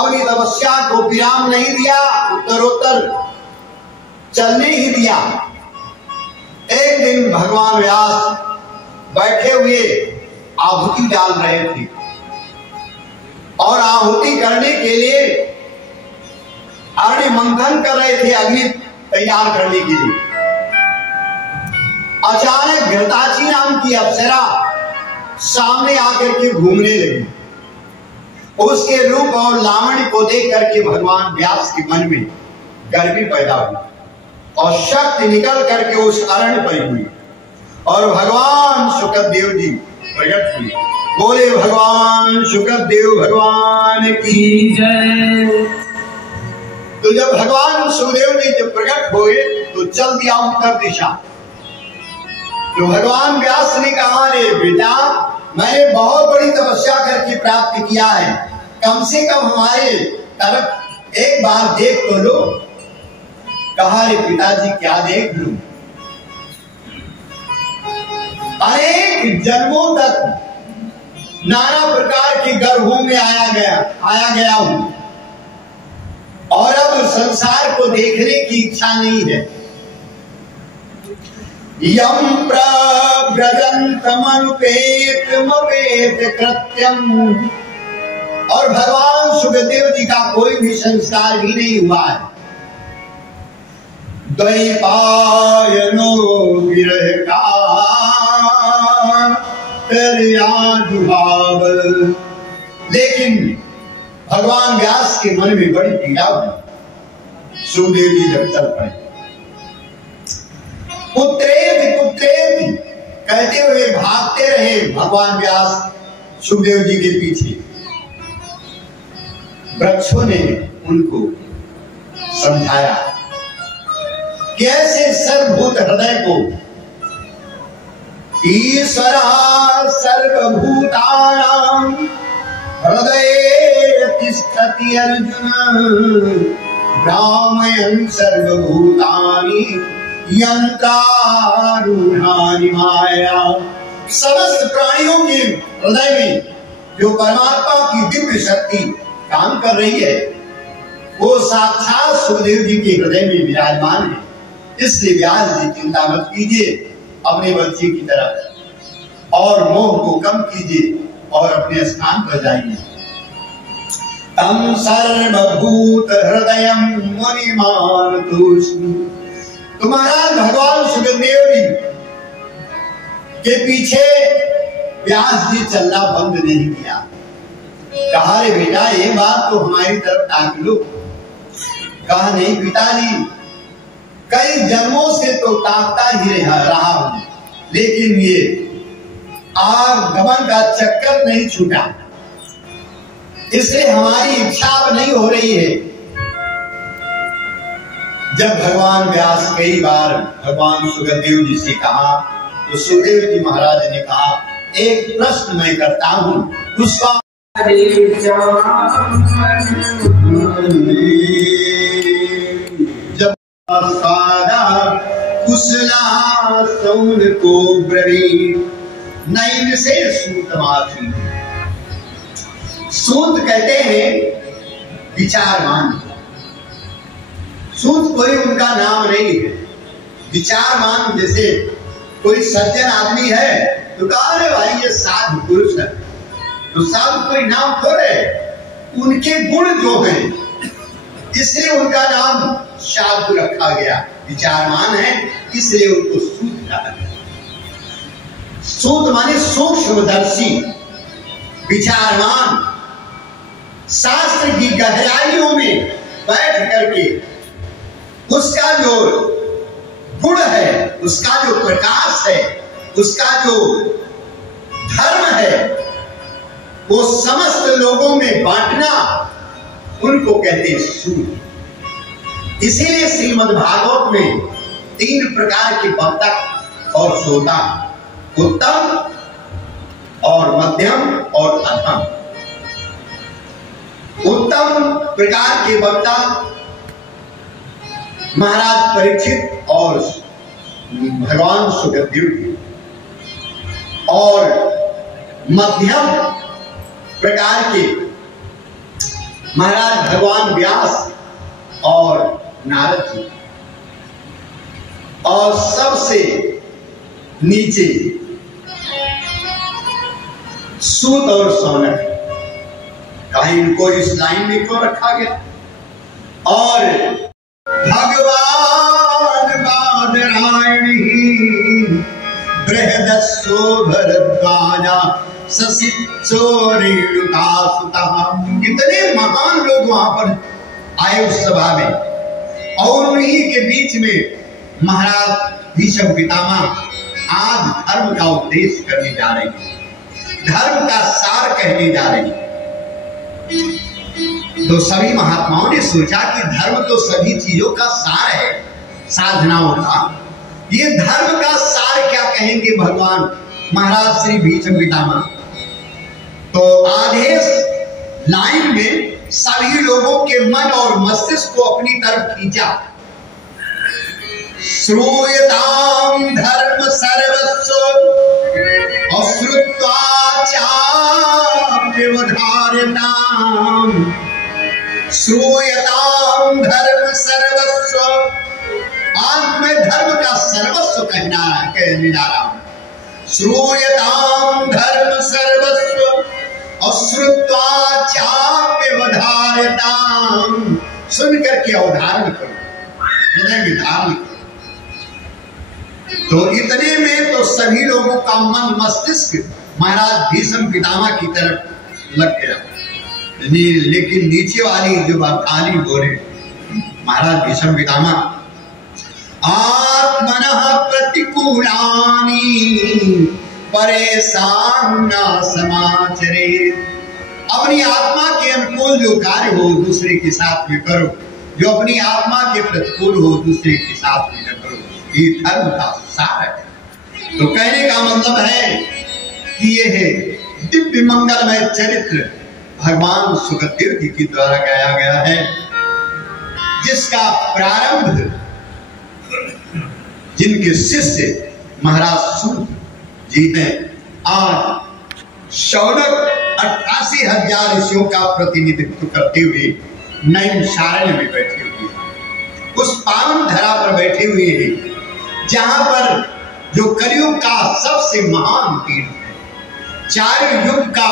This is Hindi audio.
अपनी तपस्या को विराम नहीं दिया, उत्तरोत्तर चलने ही दिया। एक दिन भगवान व्यास बैठे हुए आहुति डाल रहे थे और आहुति करने के लिए अग्नि मंथन कर रहे थे, अग्नि तैयार करने के लिए। अचानक घृताची नाम की अप्सरा सामने आकर के घूमने लगी। उसके रूप और लावण्य को देख करके भगवान व्यास के मन में गर्मी पैदा हुई और शक्ति निकल करके उस अरण्य पर हुई और भगवान शुकदेव जी प्रकट हुए। बोले भगवान शुकदेव भगवान की जय। तो जब भगवान सुखदेव जी जब प्रकट हुए तो चल दिया उत्तर दिशा। तो भगवान व्यास ने कहा, रे बेटा, मैंने बहुत बड़ी तपस्या करके प्राप्त किया है, कम से कम हमारे तरफ एक बार देख तो लो। कहा, रे पिताजी क्या देख लूं? अनेक जन्मों तक नाना प्रकार के गर्भों में आया गया हूं और अब संसार को देखने की इच्छा नहीं है। यम प्रव्रजन्तमनुपेतमपेत कृत्यम। और भगवान सुखदेव जी का कोई भी संस्कार भी नहीं हुआ है। द्वैपायनो विरह का जुभाव। लेकिन भगवान व्यास के मन में बड़ी पीड़ा हुई। सुखदेव जी जब चल पड़े, पुत्रेति पुत्रेति कहते हुए भागते रहे भगवान व्यास सुखदेव जी के पीछे। वृक्षों ने उनको समझाया कि ऐसे सर्वभूत हृदय को ईश्वरः सर्वभूतानां हृदये तिष्ठति अर्जुन भ्रामयन् सर्वभूतानि यंत्रारूढ़ानि माया। समस्त प्राणियों के हृदय में जो परमात्मा की दिव्य शक्ति काम कर रही है, वो साक्षात सुखदेव जी के हृदय में विराजमान है। इसलिए व्यास जी चिंता मत कीजिए, अपने बच्चे की तरफ और मोह को कम कीजिए और अपने स्थान पर जाइए। तम सर्वभूत हृदयं मुनिमान तुष्ण। तो महाराज भगवान सुखदेव जी के पीछे व्यास जी चलना बंद नहीं किया। कहा, रे बेटा, ये बात तो हमारी तरफ ताक लो। कहा, नहीं पिताजी, कई जन्मों से तो ताकता ही रहा हूं, लेकिन ये आगमन का चक्कर नहीं छूटा, इसलिए हमारी इच्छा अब नहीं हो रही है। जब भगवान व्यास कई बार भगवान सुखदेव जी से कहा तो सुखदेव जी महाराज ने कहा, एक प्रश्न मैं करता हूं, उसका जब सादा कुशला सौन को ब्रवी नैन से सूतमासी। सूत कहते हैं विचारमान। सूत कोई उनका नाम नहीं है। विचारमान जैसे कोई सज्जन आदमी है तो कहा, रे भाई ये साधु पुरुष है, तो साधु कोई नाम थोड़े, उनके गुण जो हैं इसलिए उनका नाम साधु रखा गया। विचारमान है इसलिए उनको सूत कहा गया। सूत माने सूक्ष्मदर्शी, विचारमान, शास्त्र की गहराइयों में बैठ करके उसका जो गुण है, उसका जो प्रकाश है, उसका जो धर्म है, वो समस्त लोगों में बांटना, उनको कहते हैं सूत। इसीलिए श्रीमद् भागवत में 3 प्रकार के वक्ता और श्रोता, उत्तम और मध्यम और अधम। उत्तम प्रकार के वक्ता महाराज परीक्षित और भगवान सुखदेव जी, और मध्यम प्रकार के महाराज भगवान व्यास और नारद जी, और सबसे नीचे सूत और सौनक। कहीं इनको इस लाइन में क्यों रखा गया? और भगवान बादरायणी बृहदस्सो भरद्वाजा ससित्सो रेणुकासुतः। कितने महान लोग वहां पर आए उस सभा में, और उन्हीं के बीच में महाराज भीष्म पितामह आज धर्म का उपदेश करने जा रहे हैं, धर्म का सार कहने जा रहे हैं। तो सभी महात्माओं ने सोचा कि धर्म तो सभी चीजों का सार है, साधनाओं का। ये धर्म का सार क्या कहेंगे भगवान महाराज श्री भीष्म पितामह? तो आदेश लाइन में सभी लोगों के मन और मस्तिष्क को अपनी तरफ खींचा। श्रूयताम धर्म सर्वस्व अश्रुत्वा चाप्यवधार्यताम। श्रूयताम धर्म सर्वस्व, आज मैं धर्म का सर्वस्व कहने जा रहा हूं। श्रूयताम धर्म सर्वस्व अश्रुत्वा चाप्यवधार्यताम। सुन करके अवधारण करो, हृदय में धारण करो। तो इतने में तो सभी लोगों का मन मस्तिष्क महाराज भीष्म पितामह की तरफ लग गया। लेकिन नीचे वाली जो वाली बोले महाराज भीष्म पितामह, आत्मनः प्रतिकूलानि परेशान न समाचरेत्। अपनी आत्मा के अनुकूल जो कार्य हो दूसरे के साथ में करो, जो अपनी आत्मा के प्रतिकूल हो दूसरे के साथ में न करो। ये धर्म का सार है। तो कहने का मतलब है कि यह है दिव्य मंगलमय चरित्र भगवान सुखदेव जी के द्वारा गाया गया है, जिसका प्रारंभ जिनके शिष्य महाराज सूत जी ने आज शौनक 88,000 ऋषियों का प्रतिनिधित्व करते हुए नैमिषारण्य में बैठे हुए, उस पावन धरा पर बैठे हुए हैं जहां पर जो कलयुग का सबसे महान तीर्थ है, चार युग का